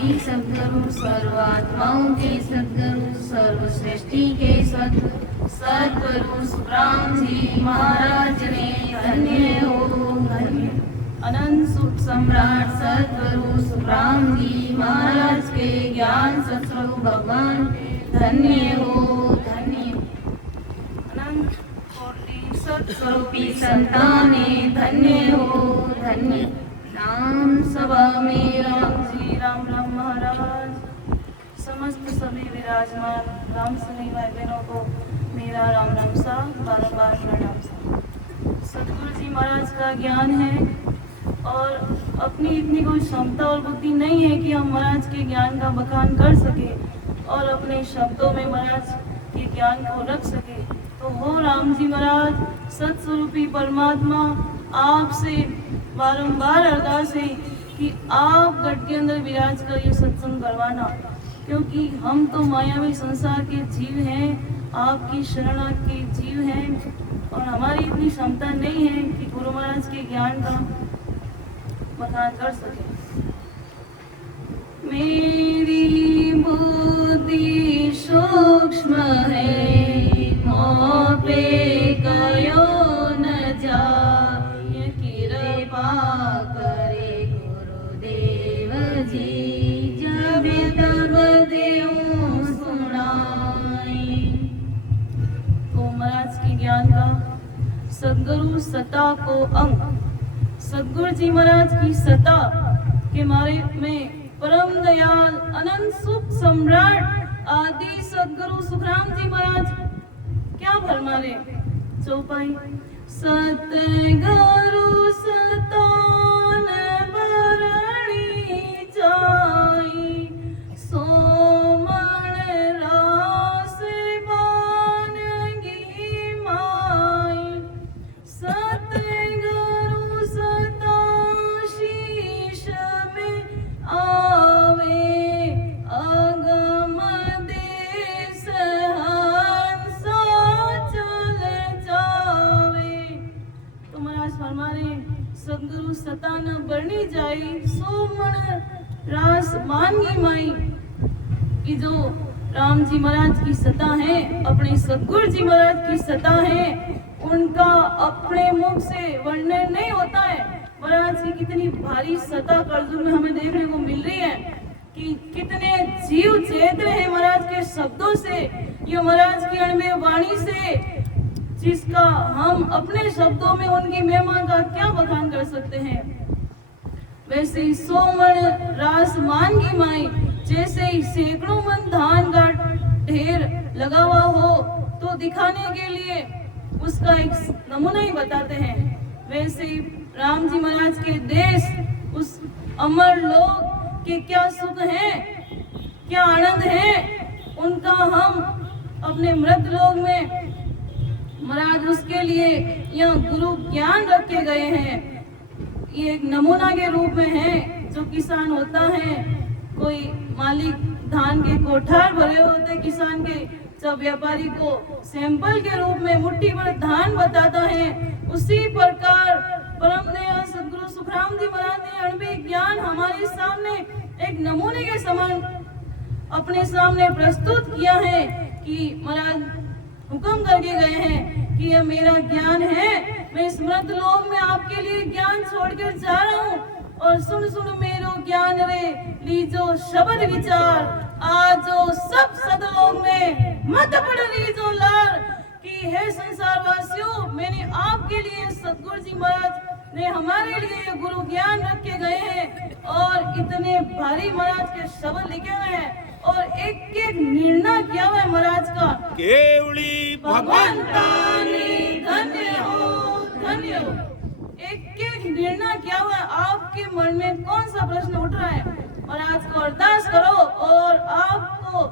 आदि सद्गुरु सर्वात्माओं के सद्गुरु सर्वश्रेष्ठी के सद्गुरु सुखराम जी महाराज ने धन्य हो धन्य। अनंत सुख सम्राट सद्गुरु सुखराम जी महाराज के ज्ञान सत्स्वरूप भगवान धन्य हो धन्य। अनंत कोटि सत्स्वरूपी संताने धन्य हो धन्य। राम सभा में राम जी राम राम महाराज, समस्त सभी विराजमान राम सभी भाई बहनों को मेरा राम राम सा बारंबार प्रणाम सा। सतगुरु जी महाराज का ज्ञान है और अपनी इतनी कोई क्षमता और बुद्धि नहीं है कि हम महाराज के ज्ञान का बखान कर सके और अपने शब्दों में महाराज के ज्ञान को रख सके। तो हो राम जी महाराज सत्स्वरूपी परमात्मा आपसे बारंबार अरदास है कि आप गढ़ के अंदर विराज कर ये सत्संग करवाना, क्योंकि हम तो मायावी संसार के जीव हैं, आपकी शरण के जीव हैं और हमारी इतनी क्षमता नहीं है कि गुरु महाराज के ज्ञान का बखान कर सके। मेरी बुद्धि सूक्ष्म है, मोह पे कयो न जाय, कृपा करे गुरुदेव जी, जब तब देऊं सुनाई। तो महाराज के ज्ञान का सद्गुरु सता को अंग, सद्गुरु जी महाराज की सता के बारे में परम दयाल अनंत सुख सम्राट आदि सद्गुरु सुखराम जी महाराज क्या फरमाने चौपाई। सतगुरु सतान बरणी जाई, सोमन रास बानगी माई, सतगुरु सता शीश में आवे, अगम देश हंसा चल जावे। तो महाराज फरमाने सतगुरु सता न बरनी जाई, सोमन रास मानगी माई। कि जो राम जी महाराज की सता है, अपने सतगुरु जी महाराज की सता है, उनका अपने मुख से वर्णन नहीं होता है। महाराज की कितनी भारी सता कलयुग में हमें देखने को मिल रही है कि कितने जीव चेत रहे हैं महाराज के शब्दों से, ये महाराज की अणमेय वाणी से, जिसका हम अपने शब्दों में उनकी महिमा का क्या बखान कर सकते हैं। वैसे ही सोमन रास मानगी माई, जैसे ही सैकड़ों मन धान का ढेर लगा हुआ हो तो दिखाने के लिए उसका एक नमूना ही बताते हैं, वैसे ही राम जी महाराज के देश, उस अमर लोक के क्या सुख हैं, क्या आनंद है, उनका हम अपने मृत लोक में महाराज उसके लिए यह गुरु ज्ञान रखे गए हैं। ये एक नमूना के रूप में है। जो किसान होता है, कोई मालिक धान के कोठार भरे होते किसान के, जब व्यापारी को सैंपल के रूप में मुट्ठी भर धान बताता है, उसी प्रकार परम दयाल सद्गुरु सुखराम जी महाराज ने अणुमेय ज्ञान हमारे सामने एक नमूने के समान अपने सामने प्रस्तुत किया है कि महाराज हुक्म करके गए हैं कि यह मेरा ज्ञान है, मैं इस मृत लोक में आपके लिए ज्ञान छोड़कर जा रहा हूँ, और सुन सुन मेरो ज्ञान रे लीजो शब्द विचार, आजो सब सदलोक में मत पड़ लीजो लार। कि हे संसार वासियों, मैंने आपके लिए सतगुरु जी महाराज ने हमारे लिए ये गुरु ज्ञान रखे गए हैं, और इतने भारी महाराज के शब्द लिखे हुए हैं, और एक एक निर्णय किया हुआ है महाराज का। केवली भगवंतानी धन्य हो धन्य हो। एक एक निर्णय किया हुआ है। आपके मन में कौन सा प्रश्न उठ रहा है, महाराज को अरदास करो और आपको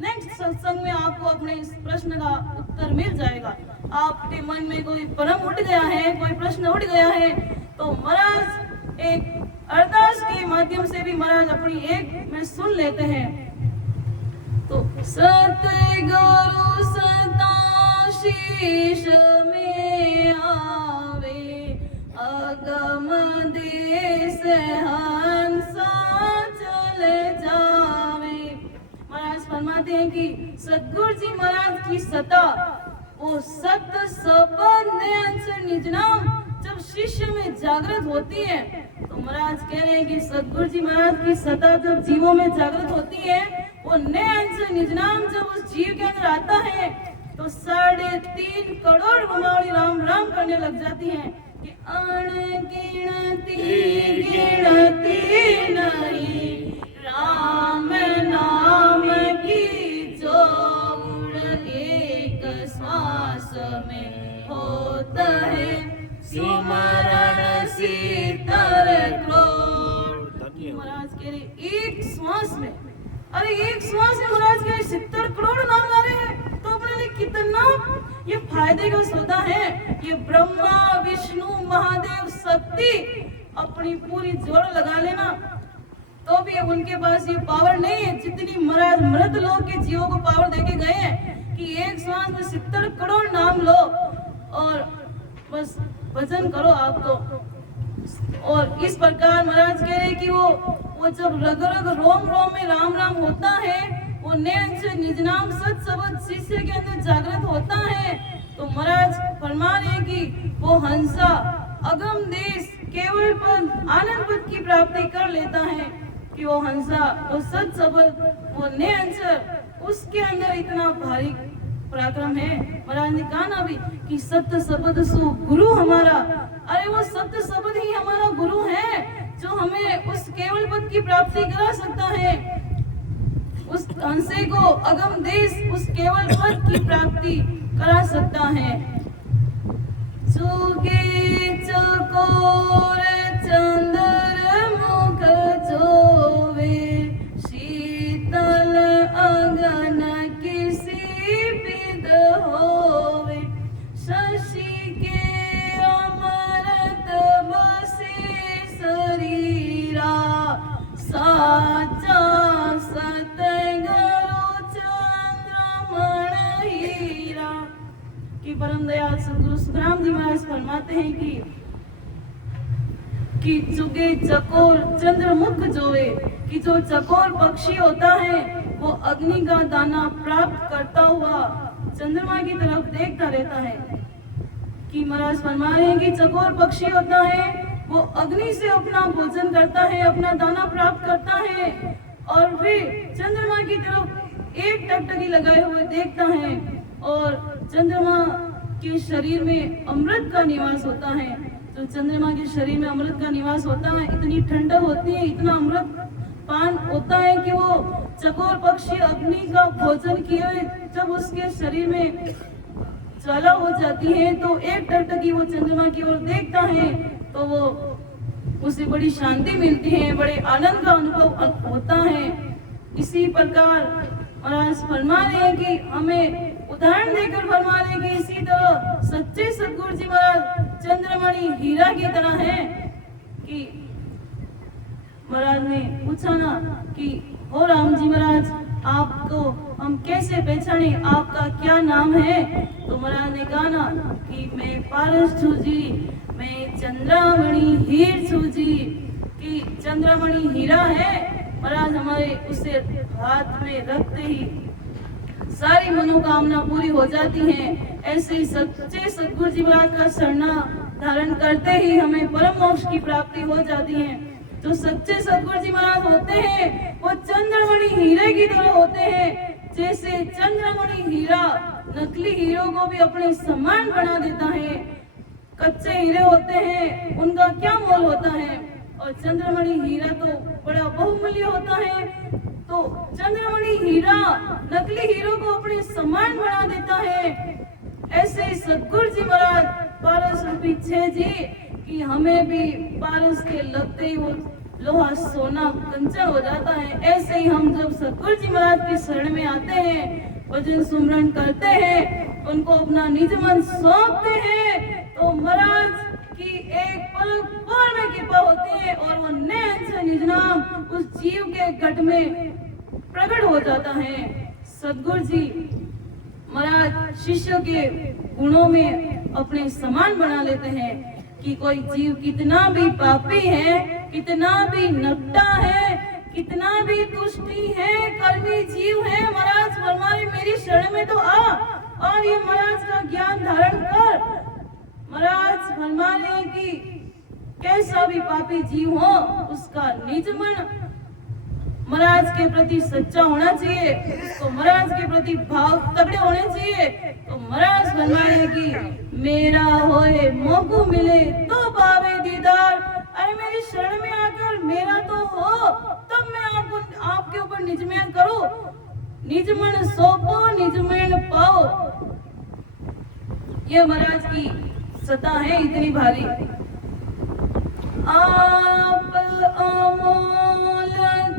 नेक्स्ट सत्संग में आपको अपने इस प्रश्न का उत्तर मिल जाएगा। आपके मन में कोई भ्रम उठ गया है, कोई प्रश्न उठ गया है, तो महाराज एक अरदास के माध्यम से भी महाराज अपनी एक में सुन लेते हैं। तो सतगुरु सता शीश में आवे, अगम देश हंसा चल जा। फरमाते हैं कि सतगुरु जी महाराज की सता, वो सत्य सबद निरंतर निज नाम जब शिष्य में जागृत होती है, तो महाराज कह रहे हैं कि सतगुरु जी महाराज की सता जब जीवों में जागृत होती है, वो निरंतर निज नाम जब उस जीव के अंदर आता है, तो 3.5 करोड़ गुमावली राम राम करने लग जाती हैं कि अणगिनती गिनती नहीं राम नाम की जोड़, एक श्वास में होता है सिमरण सीतर क्रोड़। महाराज कह रहे एक श्वास में, अरे एक श्वास में महाराज कह रहे 70 करोड़ नाम आ रहे हैं, तो अपने लिए कितना ये फायदे का सौदा है। ये ब्रह्मा विष्णु महादेव शक्ति अपनी पूरी जोड़ लगा लेना, तो भी उनके पास ये पावर नहीं है जितनी महाराज मृत लोग के जीवों को पावर देके गए हैं कि एक श्वास में 70 करोड़ नाम लो और बस भजन करो आप तो। और इस प्रकार महाराज कह रहे कि वो जब रग रग रोम रोम में राम राम होता है, वो नयन से निज नाम सत शब्द शिष्य के अंदर जागृत होता है, तो महाराज फरमा रहे कि वो हंसा अगम देश केवल पद आनंद पद की प्राप्ति कर लेता है कि वो हंसा वो सत शब्द वो नयन उसके अंदर इतना भारी पराक्रम है। महाराज ने कहा ना अभी कि सत्य शब्द सु गुरु हमारा, अरे वो सत्य शब्द ही हमारा गुरु है जो हमें उस केवल पद की प्राप्ति करा सकता है, उस हंसे को अगम देश उस केवल पद की प्राप्ति करा सकता है। चुगे चकोर चंद्र मुख जोवे शीतल अगन किसी विद होवे, शशि के अमृत बसे शरीरा साचा कि परम दयाल सद्गुरु सुखराम जी महाराज फरमाते हैं कि चुगे चकोर चंद्रमुख जोवे, कि जो चकोर पक्षी होता है वो अग्नि का दाना प्राप्त करता हुआ चंद्रमा की तरफ देखता रहता है। कि महाराज फरमा रहे हैं कि चकोर पक्षी होता है वो अग्नि से अपना भोजन करता है, अपना दाना प्राप्त करता है और फिर चंद्रमा की तरफ एक टकटकी लगाए हुए देखता है, और चंद्रमा के शरीर में अमृत का निवास होता है। तो चंद्रमा के शरीर में अमृत का निवास होता है, इतनी ठंडक होती है, इतना अमृत पान होता है कि वो चकोर पक्षी अग्नि का भोजन किए जब उसके शरीर में ज्वाला हो जाती है तो एक टकटकी वो चंद्रमा की ओर देखता है, तो वो उसे बड़ी शांति मिलती है, बड़े आनंद का अनुभव होता है। इसी प्रकार महाराज फरमा रहे हैं कि हमें उदाहरण देकर फरमा रहे कि इसी तरह सच्चे सतगुरु जी महाराज चंद्रमणि हीरा की तरह है। कि महाराज ने पूछा ना कि ओ राम जी महाराज आपको हम कैसे पहचाने, आपका क्या नाम है? तो महाराज ने कहा ना कि मैं पारस छू जी, मैं चंद्रमणि हीर छू जी। कि चंद्रमणि हीरा है, महाराज हमारे उसे हाथ में रखते ही सारी मनोकामना पूरी हो जाती हैं। ऐसे ही सच्चे सतगुरु जी महाराज का शरणा धारण करते ही हमें परम मोक्ष की प्राप्ति हो जाती है। जो सच्चे सतगुरु जी महाराज होते हैं वो चंद्रमणि हीरे की तरह होते हैं। जैसे चंद्रमणि हीरा नकली हीरो को भी अपने समान बना देता है। कच्चे हीरे होते हैं उनका क्या मोल होता है, और चंद्रमणि हीरा तो बड़ा बहुमूल्य होता है। तो चंद्रमणि हीरा नकली हीरो को अपने समान बना देता है। ऐसे ही सतगुरु जी महाराज पारस रूपी छे जी कि हमें भी पारस के लगते ही वो लोहा सोना कंचन हो जाता है। ऐसे ही हम जब सतगुरु जी महाराज की शरण में आते हैं, भजन सुमरन करते हैं, उनको अपना निज मन सौंपते हैं, तो महाराज की एक पल भर में कृपा होती है और वो नैन से निज नाम उस जीव के घट में प्रकट हो जाता है। सतगुरु जी महाराज शिष्य के गुणों में अपने समान बना लेते हैं। कि कोई जीव कितना भी पापी है, कितना भी नकटा है, कितना भी तुष्टि है, कर्मी जीव है, महाराज फरमा रहे मेरी शरण में तो आ और ये महाराज का ज्ञान धारण कर। महाराज फरमा रहे कि कैसा भी पापी जीव हो उसका निज मन महाराज के प्रति सच्चा होना चाहिए, उसको महाराज के प्रति भाव तगड़े होने चाहिए। तो महाराज फरमाए कि मेरा होए मौको मिले तो पावे दीदार। अरे मेरी शरण में आकर मेरा तो हो तब मैं आपके ऊपर निजमन करूं, निज मन सौंपो निज मन पाओ। ये महाराज की सत्ता है इतनी भारी। आप अमोलक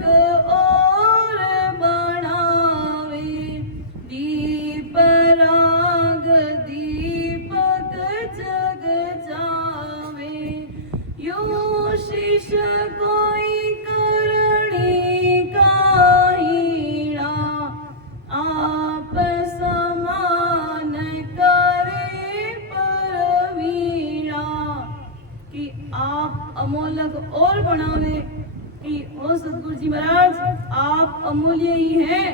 और बनावे, दीप राग दीपक जग जावे। यो शीश कोई करणी काहीणा, आप समान करे परवीणा। कि आप अमोलक और बनावे कि ओ सतगुरु जी महाराज आप अमूल्य ही हैं।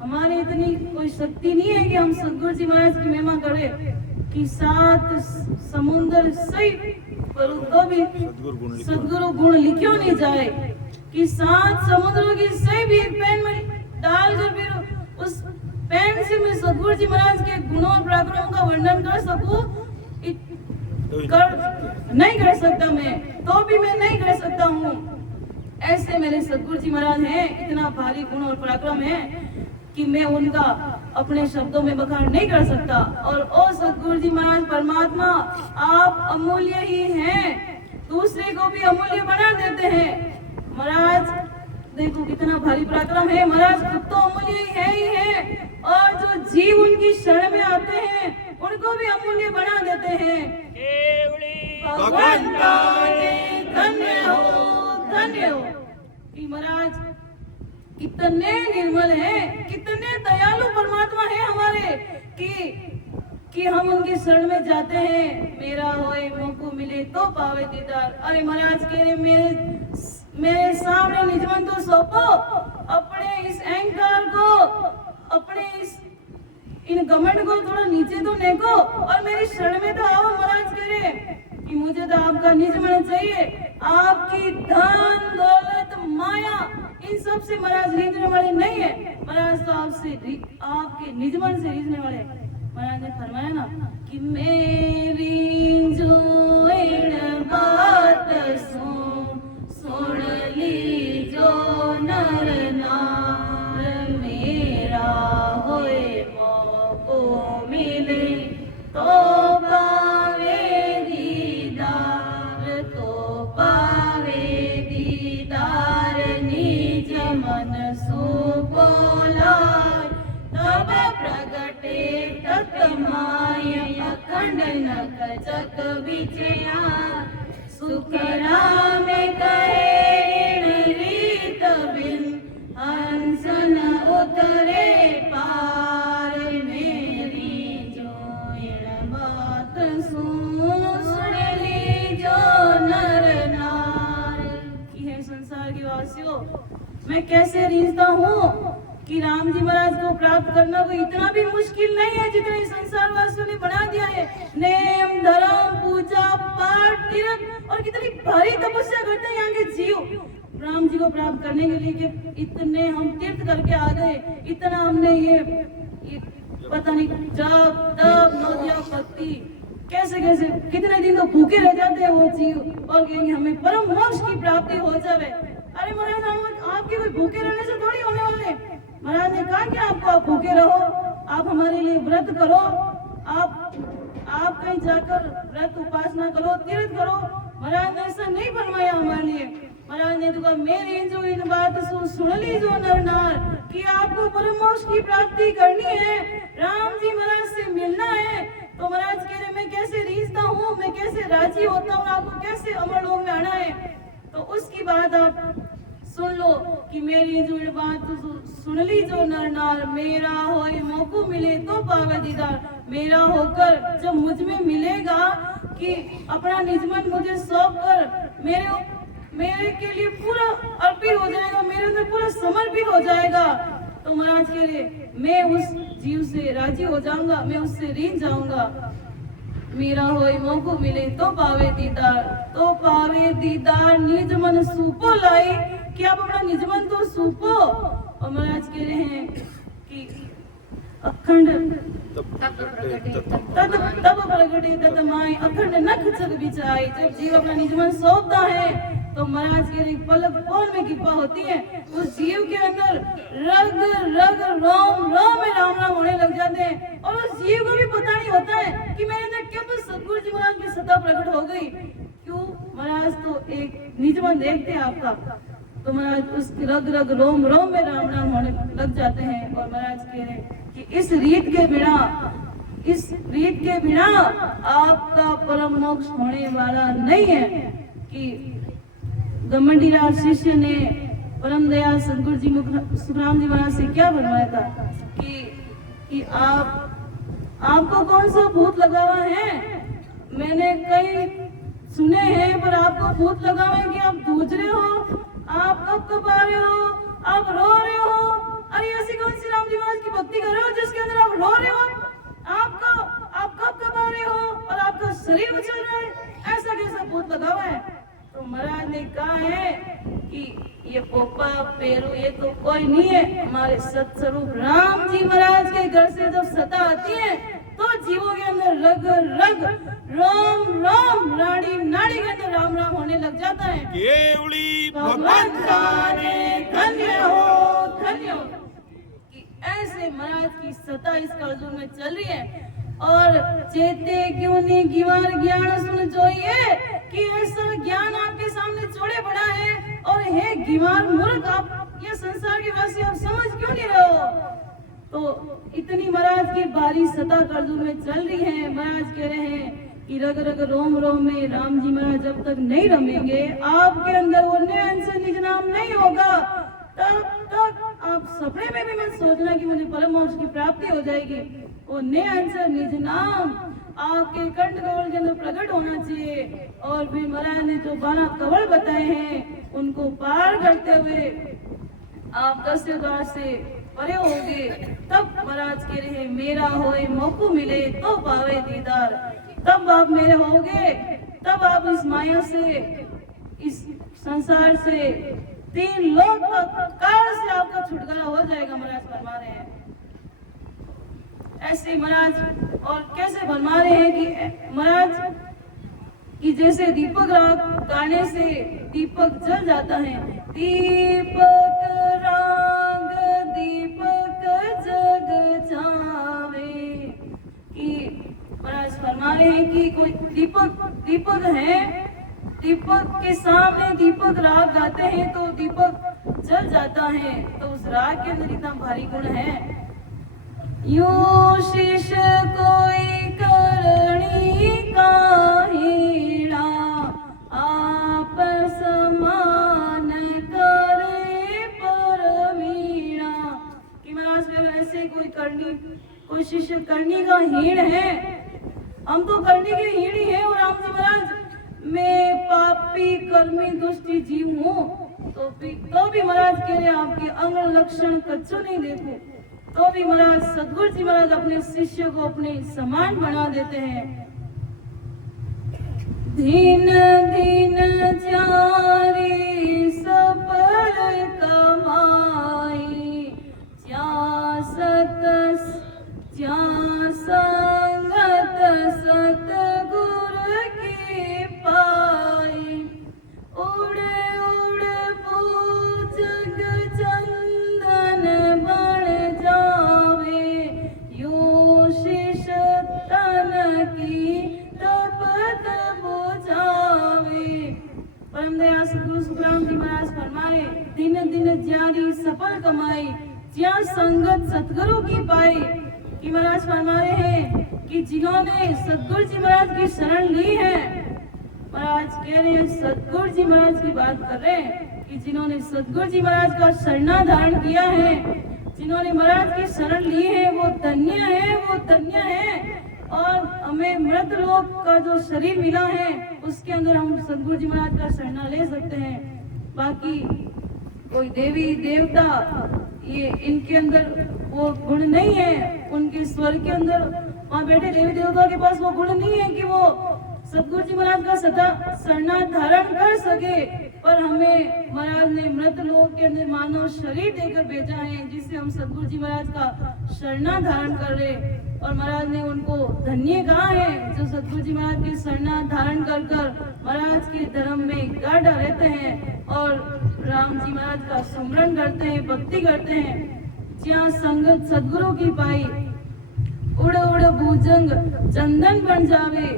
हमारी इतनी कोई शक्ति नहीं है कि हम सतगुरु जी महाराज की महिमा करें कि 7 समुद्र सही पर तो भी सतगुरु गुण लिखियो नहीं जाए कि 7 समुद्रों की सही भी एक पेन में डाल कर फिर उस पेन से मैं सतगुरु जी महाराज के गुणों और पराक्रमों का वर्णन कर सकूं, नहीं कर सकता मैं, तो भी मैं नहीं कर सकता हूँ। ऐसे मेरे सतगुरु जी महाराज हैं, इतना भारी गुण और पराक्रम है कि मैं उनका अपने शब्दों में बखान नहीं कर सकता। और ओ सतगुरु जी महाराज परमात्मा आप अमूल्य ही हैं, दूसरे को भी अमूल्य बना देते हैं। महाराज देखो कितना भारी पराक्रम है, महाराज खुद तो अमूल्य ही है और जो जीव उनकी शरण में आते हैं उनको भी अमूल्य बना देते हैं। भगवंता धन्य हो कि महाराज कितने निर्मल हैं, कितने दयालु परमात्मा है हमारे कि हम उनकी शरण में जाते हैं। मेरा होए मौको मिले तो पावे दीदार। अरे महाराज कह रहे मेरे सामने निजमन तो सौंपो, अपने इस अहंकार को, अपने इस इन घमंड को थोड़ा नीचे तो देखो और मेरी शरण में तो आओ। महाराज कह रहे कि मुझे तो आपका निज मन चाहिए, आपकी धन दौलत माया इन सब से महाराज रीझने वाले नहीं है। महाराज तो आपके निज मन से रीझने वाले। महाराज ने फरमाया ना कि मेरी जो बात सुन ली जो नर नार, मेरा होए मौको मिले तो पावे दीदार, तो पावे दीदार। निज मन सुबोलाय तब प्रगटे तत माय, अखंड नक जग विजया। सुख राम कहे रीत बिन, हंसन उतरे पार। मेरी जो बात सुन ली जो नर नार। कि है संसार के वासियों, मैं कैसे रीझता हूँ कि राम जी महाराज को प्राप्त करना कोई इतना भी मुश्किल नहीं है जितना इस संसार वासियों ने बना दिया है। नेम धर्म पूजा पाठ तीर्थ और कितनी भारी तपस्या करते हैं यहाँ के जीव राम जी को प्राप्त करने के लिए कि इतने हम तीर्थ करके आ गए, इतना हमने ये पता नहीं जप तप नौदिया भक्ति कैसे कैसे कितने दिन तो भूखे रह जाते हैं वो जीव और कहेंगे हमें परम मोक्ष की प्राप्ति हो जाए। अरे महाराज हम आपके कोई भूखे रहने से थोड़ी होने वाले। महाराज ने कहा कि आप भूखे रहो, आप हमारे लिए व्रत करो, आप कहीं जाकर व्रत उपासना करो, तीर्थ करो। महाराज ने ऐसा नहीं फरमाया हमारे लिए। महाराज ने तो कहा मेरी जो इन बात सुन ली जो नर नार कि आपको परम मोक्ष की प्राप्ति करनी है, राम जी महाराज से मिलना है। तो महाराज कह रहे मैं कैसे रीझता हूँ, मैं कैसे राजी होता हूँ, आपको कैसे अमर लोक में आना है। तो उसकी बात आप सुन लो कि मेरी जो बात सुन ली जो नर नार, मेरा होए मौको मिले तो पावे दीदार। मेरा होकर जब मुझ में मिलेगा कि अपना निजमन मुझे सौंप कर मेरे के लिए पूरा अर्पित हो जाएगा, मेरे अंदर पूरा समर्पित हो जाएगा, तो महाराज कह रहे मैं उस जीव से राजी हो जाऊंगा, मैं उससे ऋण जाऊंगा। मीरा होई मौको मिले तो पावे दीदार निज मन सूपो लाई, कि आप अपना निज मन तो सूपो। और महाराज कह रहे हैं कि अखंड तब प्रगटे तत माई, अखंड नख जग बिचाई। जब जीव अपना निज मन सौंपता है तो महाराज के पलक पल में कृपा होती है, उस जीव के अंदर रग रग रोम रोम में राम राम होने लग जाते हैं। और उस जीव को भी पता नहीं होता है कि मेरे अंदर कब सतगुरु जी महाराज की सत्ता प्रकट हो गई। क्यों महाराज तो एक निज मन देखते हैं आपका, तो महाराज उस रग रग रोम रोम में राम राम होने लग जाते हैं। और महाराज कह रहे हैं कि इस रीत के बिना आपका परम मोक्ष होने वाला नहीं है। कि गमंडीराज शिष्य ने परम दयाल सदगुरु जी सुखराम जी महाराज से क्या फरमाया था कि आपको कौन सा भूत लगा हुआ है? मैंने कई सुने हैं, पर आपको भूत लगा हुआ है कि आप जूझ रहे हो, आप कब आ रहे हो, आप रो रहे हो। अरे ऐसी कौन सी राम जी महाराज की भक्ति कर रहे हो जिसके अंदर आप रो रहे हो? आप कब आ रहे हो और आपका शरीर उछल रहा है? ऐसा कैसा भूत लगा हुआ है? तो महाराज ने कहा है कि ये पोपा पेरू ये तो कोई नहीं है, हमारे सत्स्वरूप राम जी महाराज के घर से जब सता आती है तो जीवों के अंदर रग रग रोम रोम नाड़ी नाड़ी के अंदर राम राम होने लग जाता है। केवली भगवान जाने धन्य हो धन्य हो। कि ऐसे महाराज की सता इस कलयुग में चल रही है। और चेते क्यों नहीं गिवार ज्ञान सुन जोइए, कि ऐसा ज्ञान आपके सामने छोड़े पड़ा है। और हे गिवार मूर्ख, आप ये संसार के वासी आप समझ क्यों नहीं रहे हो? तो इतनी महाराज की बारी सता कलयुग में चल रही है। महाराज कह रहे हैं कि रग रग रोम रोम में राम जी महाराज जब तक नहीं रमेंगे, आपके अंदर वो निज निज नाम नहीं होगा, तब तक आप सपने में भी मत सोचना कि मुझे परम मोक्ष की प्राप्ति हो जाएगी। वो निज नाम आपके कंठ कमल के अंदर प्रकट होना चाहिए। और फिर महाराज ने जो 12 कवल बताए हैं उनको पार करते हुए आप 10 द्वार से परे होगे। तब महाराज कह रहे मेरा होए मौको मिले तो पावे दीदार, तब आप मेरे होगे, तब आप इस माया से इस संसार से 3 लोक काल से आपका छुटकारा हो जाएगा। महाराज फरमा रहे हैं ऐसे महाराज। और कैसे फरमा रहे हैं कि महाराज कि जैसे दीपक राग गाने से दीपक जल जाता है, दीपक राग दीपक जग जावे। कि महाराज फरमा रहे हैं कि कोई दीपक है, दीपक के सामने दीपक राग गाते हैं तो दीपक जल जाता है। तो उस राग के अंदर इतना भारी गुण है। यूं शीश कोई करणी काहिड़ा, आप समान करे परवीणा। कि महाराज ऐसे कोई शिष्य करनी का हीण है, हम तो करनी के हीण ही है। और राम जी महाराज मैं पापी कर्मी दुष्टी जीव हूँ, तो भी महाराज कह रहे आपके अंग लक्षण कच्चो नहीं देखो, तो भी महाराज सदगुरु जी महाराज अपने शिष्य को अपने समान बना देते हैं। दिन दिन जारी सफल कमाई, ज्या संगत सतगुरु की पाई, उड़े उड़े पूजग चंदन बन जावे, यूं शिष तन की तपत बुझावे। परम दयाल सद्गुरु सुखराम जी महाराज फरमाए दिन दिन जारी सफल कमाई, ज्या संगत सतगुरु की पाई। कि महाराज फरमा रहे हैं कि जिन्होंने सतगुरु जी महाराज की शरण ली है, महाराज कह रहे हैं सतगुरु जी महाराज की बात कर रहे हैं कि जिन्होंने सतगुरु जी महाराज का शरणा धारण किया है, जिन्होंने महाराज की शरण ली है वो धन्य है, वो धन्य है। और हमें मृत लोक का जो शरीर मिला है उसके अंदर हम सदगुरु जी महाराज का शरणा ले सकते हैं। बाकी कोई देवी देवता ये इनके अंदर वो गुण नहीं है, उनके स्वर के अंदर वहाँ बैठे देवी देवता के पास वो गुण नहीं है कि वो सदगुरु जी महाराज का सदा शरणा धारण कर सके। पर हमें महाराज ने मृत लोक के अंदर मानव शरीर देकर भेजा है जिससे हम सदगुरु जी महाराज का शरणा धारण कर रहे। और महाराज ने उनको धन्य कहा है जो सदगुरु जी महाराज की शरणा धारण कर कर महाराज के धर्म में गाढ़ा रहते हैं और राम जी महाराज का स्मरण करते हैं, भक्ति करते हैं। जहाँ संगत सदगुरु की पाई उड़ उड़ भुजंग चंदन बन जावे,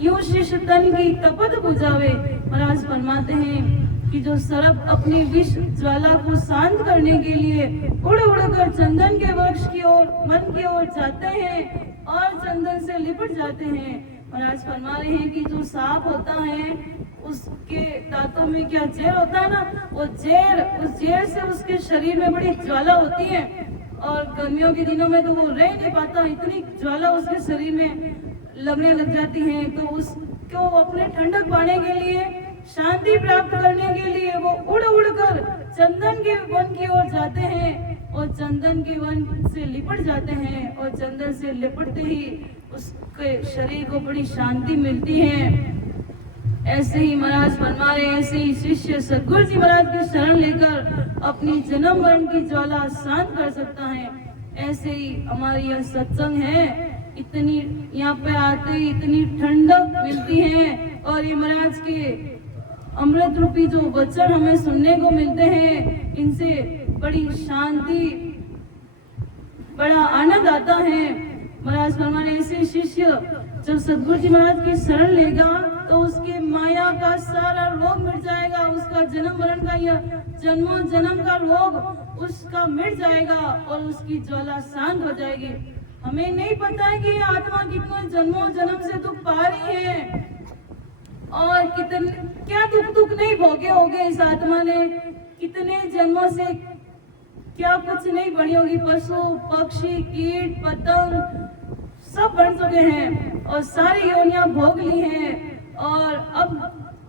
यूं शिष्य तन की तपत बुझावे। महाराज फरमाते हैं कि जो सर्प अपनी विष ज्वाला को शांत करने के लिए उड़ उड़ कर चंदन के वृक्ष की ओर मन की ओर जाते हैं और चंदन से लिपट जाते हैं। महाराज फरमा रहे हैं कि जो सांप होता है उसके दांतों में क्या जेर होता है ना, वो जेर, उस जेर से उसके शरीर में बड़ी ज्वाला होती है और गर्मियों के दिनों में तो वो रह नहीं पाता, इतनी ज्वाला उसके शरीर में लगने लग जाती है। तो उसको अपने ठंडक पाने के लिए, शांति प्राप्त करने के लिए वो उड़ उड़ कर चंदन के वन की ओर जाते हैं और चंदन के वन से लिपट जाते हैं और चंदन से लिपटते ही उसके शरीर को बड़ी शांति मिलती है। ऐसे ही महाराज फरमा रहे, ऐसे ही शिष्य सदगुरु जी महाराज की शरण लेकर अपनी जन्म मरण की ज्वाला शांत कर सकता है। ऐसे ही हमारी यह सत्संग है, इतनी यहाँ पे आते ही इतनी ठंडक मिलती है और ये महाराज के अमृत रूपी जो वचन हमें सुनने को मिलते हैं, इनसे बड़ी शांति, बड़ा आनंद आता है। महाराज फरमाने, ऐसे शिष्य जब सदगुरु जी महाराज की शरण लेगा तो उसके माया का सारा रोग मिट जाएगा, उसका जन्म मरण का या जन्मों जन्म का रोग उसका मिट जाएगा और उसकी ज्वाला शांत हो जाएगी। हमें नहीं पता है कि ये आत्मा कितने जन्मों जन्म से दुख पा रही है और कितने क्या दुख नहीं भोगे होगे इस आत्मा ने, कितने जन्मों से क्या कुछ नहीं बनी होगी। पशु पक्षी कीट पतंग सब बन चुके हैं और सारी योनियां भोग ली हैं और अब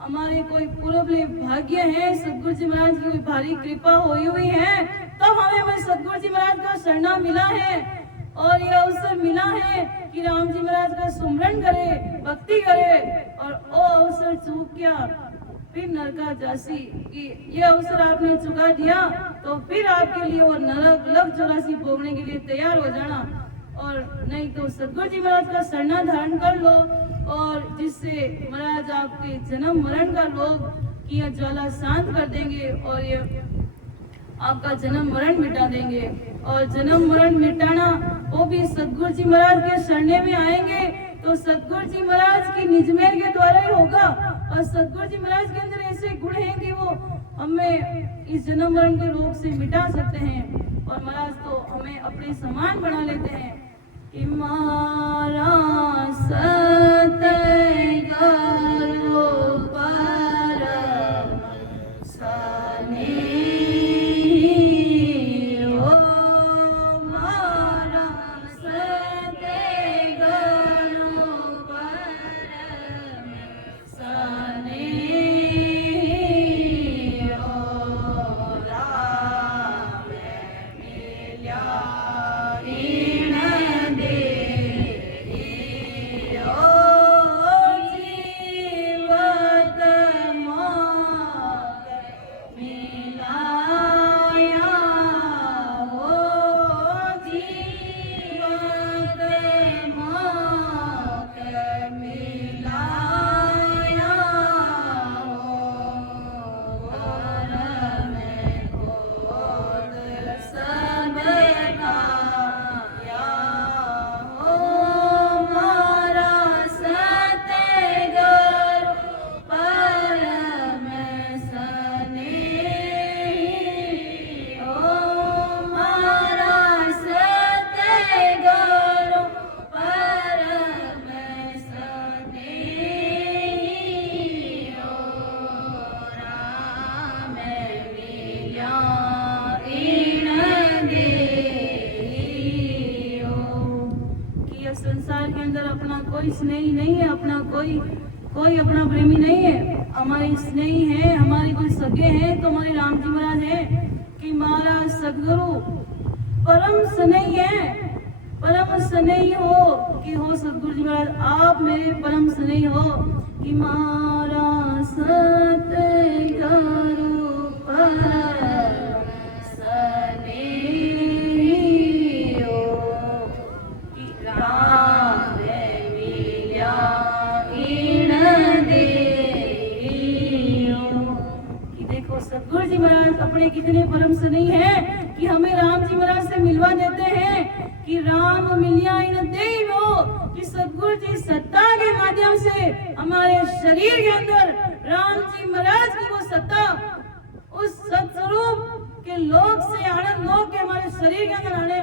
हमारे कोई पूर्वले भाग्य है, सदगुरु जी महाराज की भारी कृपा हुई है, तब हमें सदगुरु जी महाराज का शरणा मिला है और यह अवसर मिला है कि राम जी महाराज का सुमरन करे, भक्ति करे और वो अवसर चूक गया फिर नरका जासी कि ये अवसर आपने चुका दिया तो फिर आपके लिए वो नरक लग चौरासी भोगने के लिए तैयार हो जाना। और नहीं तो सदगुरु जी महाराज का शरणा धारण कर लो और जिससे महाराज आपके जन्म मरण का रोग की यह ज्वाला शांत कर देंगे और ये आपका जन्म मरण मिटा देंगे। और जन्म मरण मिटाना वो भी सदगुरु जी महाराज के शरणे में आएंगे तो सदगुरु जी महाराज की निजमेर के द्वारा ही होगा। और सदगुरु जी महाराज के अंदर ऐसे गुण हैं कि वो हमें इस जन्म मरण के रोग से मिटा सकते हैं और महाराज तो हमें अपने समान बना लेते हैं। कि मारा सत्य करो परम सने अंदर अपना कोई स्नेही नहीं है, अपना कोई अपना प्रेमी नहीं है। हमारे स्नेही है, हमारे कोई सगे हैं तो हमारे राम जी महाराज हैं कि महाराज सदगुरु परम स्नेही है, परम स्नेही हो कि हो सदगुरु जी महाराज आप मेरे परम स्नेही हो कि महाराज सतगुरु परम स्नेही हो कि राम मिल्या इन देहियो। कि देखो सदगुरु जी महाराज अपने कितने परम स्नेही हैं कि हमें राम जी महाराज से मिलवा देते हैं कि राम मिलिया इन देहियो। कि सदगुरु जी सत्ता के माध्यम से हमारे शरीर के अंदर राम जी महाराज की वो सत्ता उस सत्स्वरूप के लोक से आनंद लोक के हमारे शरीर के अंदर आने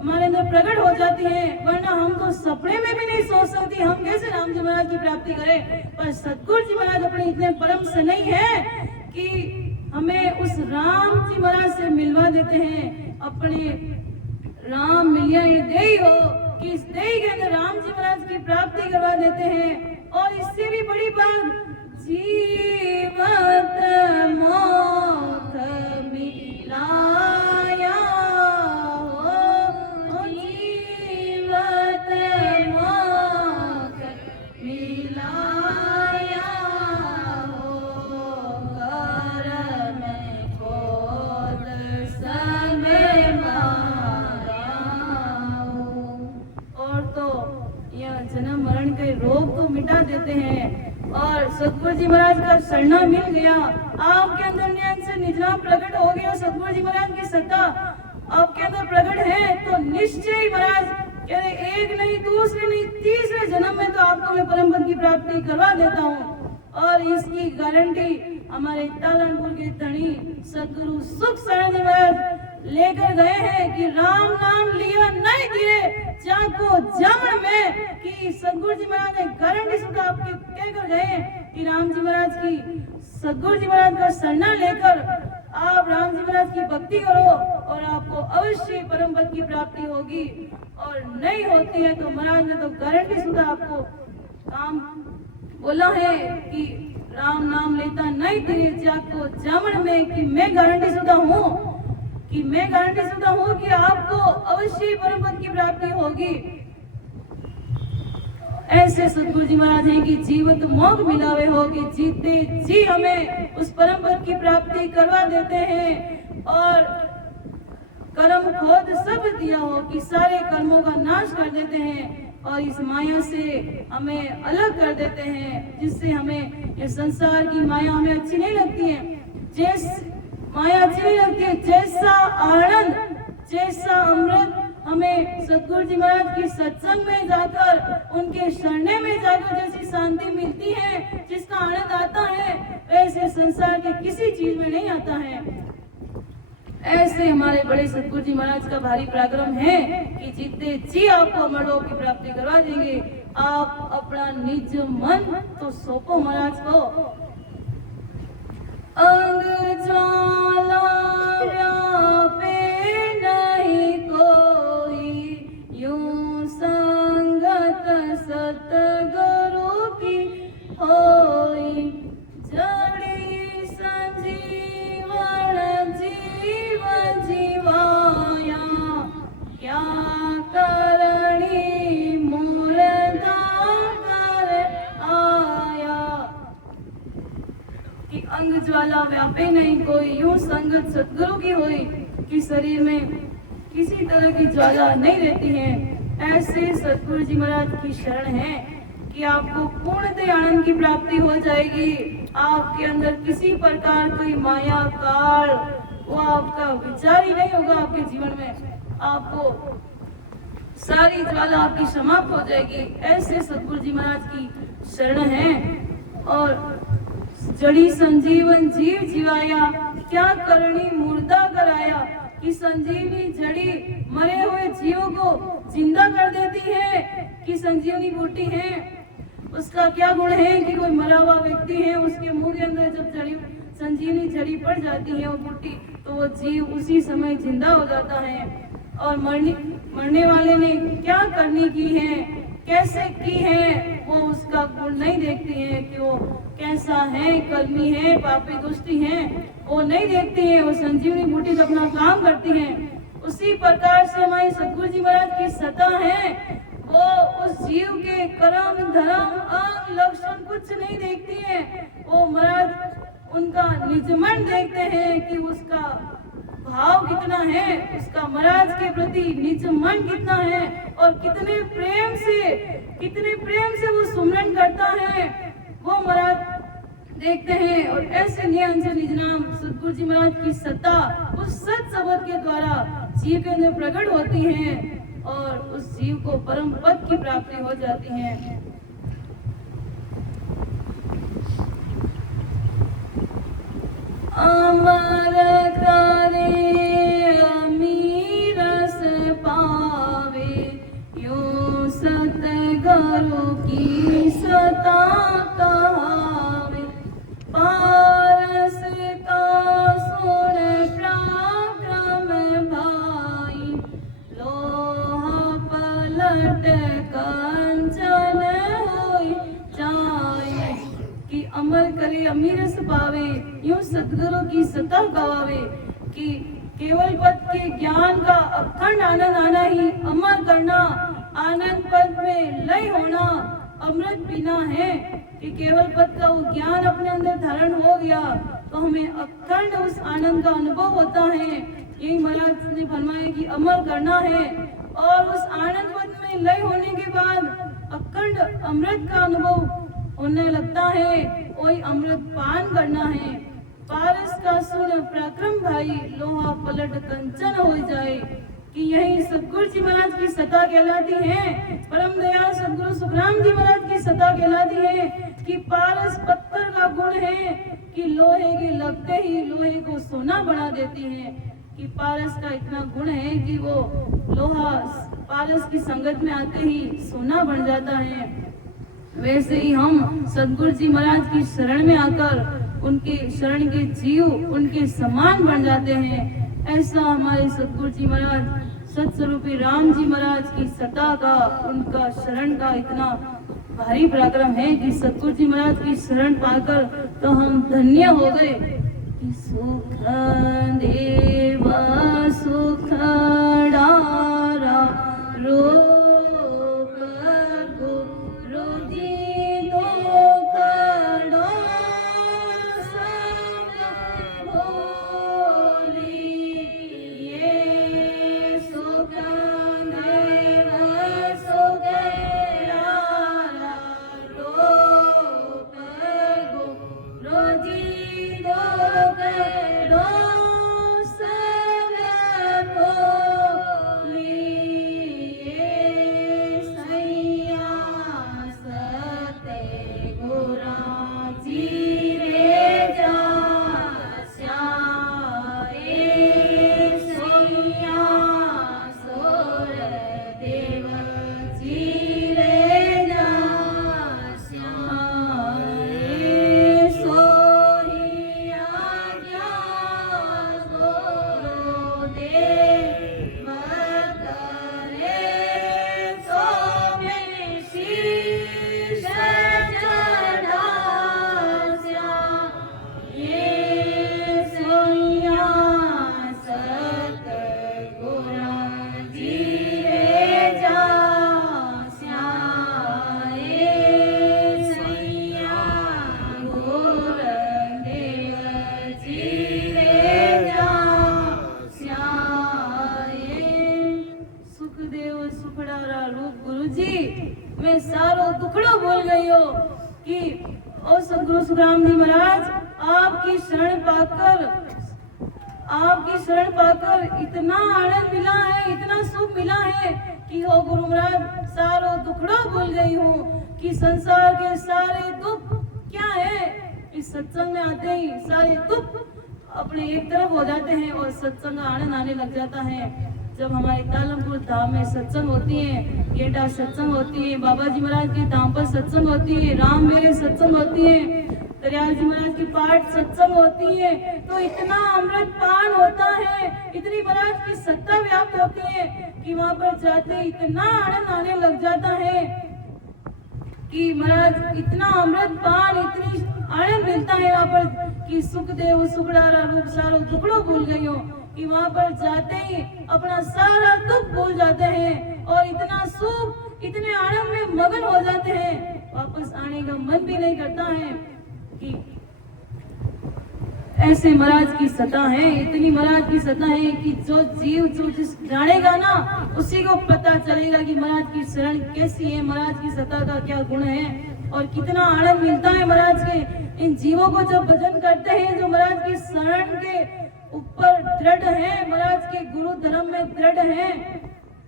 हमारे अंदर प्रकट हो जाती है। वरना हम तो सपने में भी नहीं सोच सकती हम कैसे राम जी महाराज की प्राप्ति करें। पर सदगुरु जी महाराज अपने इतने परम से नहीं है कि हमें उस राम जी महाराज से मिलवा देते हैं। अपने राम मिलिया ये देही हो कि इस देही के अंदर राम जी महाराज की प्राप्ति करवा देते हैं। और इससे भी बड़ी बात जीवत मोक्ष मिलाया हो, जीवत मोक्ष मिलाया हो, कर में खोद सब माया हो। और तो यह जन्म मरण के रोग को मिटा देते हैं। और सतगुरु जी महाराज का शरणा मिल गया, आपके अंदर से निजना प्रकट हो गया। सतगुरु जी महाराज की सत्ता आपके अंदर प्रकट है तो निश्चय महाराज कह रहे एक नहीं दूसरे नहीं तीसरे जन्म में तो आपको मैं परम पद की प्राप्ति करवा देता हूँ। और इसकी गारंटी हमारे तालनपुर के धनी सदगुरु सुख शरण जी महाराज लेकर गए हैं कि राम नाम लिया नहीं दिए जाको जमन में। कि सदगुरु जी महाराज ने गारंटी सुधा आपके कहकर गए कि राम जी महाराज की सदगुरु जी महाराज का शरणा लेकर आप राम जी महाराज की भक्ति करो और आपको अवश्य परम पद की प्राप्ति होगी। और नहीं होती है तो महाराज ने तो गारंटी सुधा आपको काम बोला है कि राम नाम लेता नहीं तेरे जाको जामन में। कि मैं गारंटी सुधा हूँ कि आपको अवश्य परम पद की प्राप्ति होगी। ऐसे सतगुरु जी महाराज हैं कि जीवत मोक्ष मिलावे हो कि जीते जी हमें उस परम पद की प्राप्ति करवा देते हैं। और कर्म खोद सब दिया हो कि सारे कर्मों का नाश कर देते हैं और इस माया से हमें अलग कर देते हैं, जिससे हमें ये संसार की माया हमें अच्छी नहीं लगती है। माया अच्छी नहीं लगती है। जैसा आनंद जैसा अमृत हमें सतगुरु जी महाराज की सत्संग में जाकर उनके शरणे में जाकर जैसी शांति मिलती है, जिसका आनंद आता है, वैसे संसार के किसी चीज में नहीं आता है। ऐसे हमारे बड़े सतगुरु जी महाराज का भारी पराक्रम है कि जीते जी आपको अमरलोक की प्राप्ति करवा देंगे। आप अपना निज मन तो सौंपो महाराज को। अंग ज्वाला व्यापे नहीं कोई, यूं संगत सतगुरु की होई। जड़ी संजीवन जीव जीवाया, क्या करणी मूर्धा कर आया। कि अंग ज्वाला व्यापे नहीं कोई, यूं संगत सतगुरु की होई। कि शरीर में किसी तरह की ज्वाला नहीं रहती है। ऐसे सतगुरु जी महाराज की शरण है कि आपको पूर्णतः आनंद की प्राप्ति हो जाएगी। आपके अंदर किसी प्रकार कोई माया काल वो आपका विचार ही नहीं होगा। आपके जीवन में आपको सारी ज्वाला आपकी समाप्त हो जाएगी। ऐसे सतगुरु जी महाराज की शरण है। और जड़ी संजीवन जीव जीवाया, क्या करणी मुर्दा कराया। कि संजीवनी जड़ी मरे हुए जीवों को जिंदा कर देती है। कि संजीवनी बूटी है, उसका क्या गुण है कि कोई मरा हुआ व्यक्ति है, उसके मुंह के अंदर जब संजीवनी जड़ी पड़ जाती है वो बूटी, तो वो जीव उसी समय जिंदा हो जाता है। और मरने वाले ने क्या करनी की है कैसे की है, वो उसका गुण नहीं देखती हैं कि वो कैसा है, कलमी है, पापी दुष्टी है, वो नहीं देखती है। वो संजीवनी बूटी तो अपना काम करती हैं। उसी प्रकार से हमारे सतगुरु जी महाराज की सत्ता है, वो उस जीव के कर्म धर्म अंग लक्षण कुछ नहीं देखती है। वो महाराज उनका निजमन देखते हैं कि उसका भाव कितना है, उसका महाराज के प्रति निज मन कितना है और कितने प्रेम से वो सुमरन करता है, वो महाराज देखते हैं। और ऐसे नियम से निज नाम सतगुरु जी महाराज की सत्ता उस सत शब्द के द्वारा जीव के अंदर प्रकट होती है और उस जीव को परम पद की प्राप्ति हो जाती है। अमर करे अमीरस पावे, यूं सतगुरु की सता कहावे। पारस का सुन पराक्रम भाई, लोहा पलट कंचन होई जाए। कि अमर करे अमीरस पावे, यूं सतगुरु की सता गवावे। कि केवल पद के ज्ञान का अखंड आनंद आना ही अमर करना, आनंद पद में लय होना, अमृत पीना है। कि केवल पद का वो ज्ञान अपने अंदर धारण हो गया तो हमें अखंड उस आनंद का अनुभव होता है। यही महाराज ने फरमाया कि अमर करना है और उस आनंद पद में लय होने के बाद अखंड अमृत का अनुभव होने लगता है, वही अमृत पान करना है। पारस का सुन पराक्रम भाई, लोहा पलट कंचन हो जाए। कि यही सतगुरु जी महाराज की सत्ता कहलाती है। परम दयाल सतगुरु सुखराम जी महाराज की सत्ता कहलाती है। कि पारस पत्थर का गुण है कि लोहे के लगते ही लोहे को सोना बना देती है। कि पारस का इतना गुण है कि वो लोहा पारस की संगत में आते ही सोना बन जाता है। वैसे ही हम सतगुरु जी महाराज की शरण में आकर उनके शरण के जीव उनके समान बन जाते हैं। ऐसा हमारे सतगुरु जी महाराज सत्स्वरूपी राम जी महाराज की सत्ता का, उनका शरण का इतना भारी पराक्रम है कि सतगुरु जी महाराज की शरण पाकर तो हम धन्य हो गए। कि सुख देव सुख डारा रो मैं सारो दुखड़ो बोल गई हो। कि ओ सतगुरु सुखराम जी महाराज आपकी शरण पाकर इतना आनंद मिला है, इतना सुख मिला है कि हो गुरु महाराज सारो दुखड़ो भूल गई हूँ। कि संसार के सारे दुख क्या है, इस सत्संग में आते ही सारे दुख अपने एक तरफ हो जाते हैं और सत्संग का आनंद आने लग जाता है। जब हमारे तालमपुर धाम में सत्संग होती है, गेटा सत्संग होती है, बाबा जी महाराज के धाम पर सत्संग होती है, राम मेरे सत्संग होती है, दरियाल जी महाराज की पाठ सत्संग होती है, तो इतना अमृत पान होता है, इतनी महाराज की सत्ता व्याप्त होती है कि वहाँ पर जाते इतना आनंद आने लग जाता है कि महाराज इतना अमृत पान, इतनी आनंद मिलता है वहाँ पर कि सुखदेव सुखड़ारा रूप सारो टुकड़ो भूल गई हो, कि वहाँ पर जाते ही अपना सारा दुख भूल जाते हैं और इतना सुख, इतने आनंद में मगन हो जाते हैं, वापस आने का मन भी नहीं करता है। कि ऐसे महाराज की सत्ता है, इतनी महाराज की सत्ता है कि जो जीव जो जिस जानेगा ना उसी को पता चलेगा कि महाराज की शरण कैसी है, महाराज की सत्ता का क्या गुण है और कितना आनंद मिलता है महाराज के। इन जीवों को जो भजन करते हैं, जो महाराज की शरण के ऊपर दृढ़ है, महाराज के गुरु धर्म में दृढ़ है,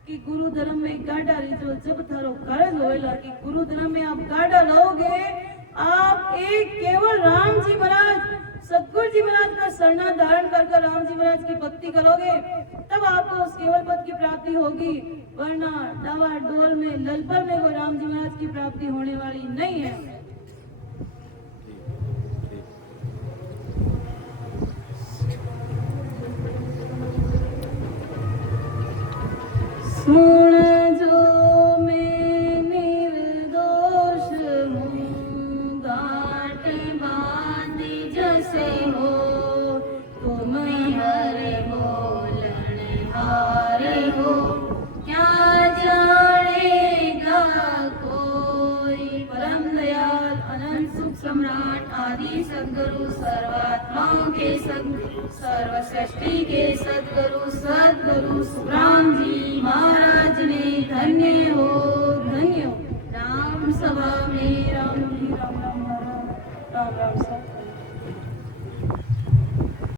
कि गुरु धर्म में गाढ़ा रहो जब थारो कारज होएला, कि गुरु धर्म में आप गाढ़ा रहोगे, आप एक केवल राम जी महाराज, सतगुरु जी महाराज का शरणा धारण कर राम जी महाराज की भक्ति करोगे, तब आपको उस केवल पद की प्राप्ति होगी, वरना डावा डोल में ललपर में वो राम जी महाराज की प्राप्ति होने वाली नहीं है। सुन जो मैं निर्दोष हूँ, गांठ बांधी जैसे हो, तुम हरे बोलन हार हो, क्या जानेगा कोई। परम दयाल अनंत सुख सम्राट आदि सद्गुरु, सर्वात्माओं के सद्गुरु, सर्व सृष्टि के सद्गुरु, सद्गुरु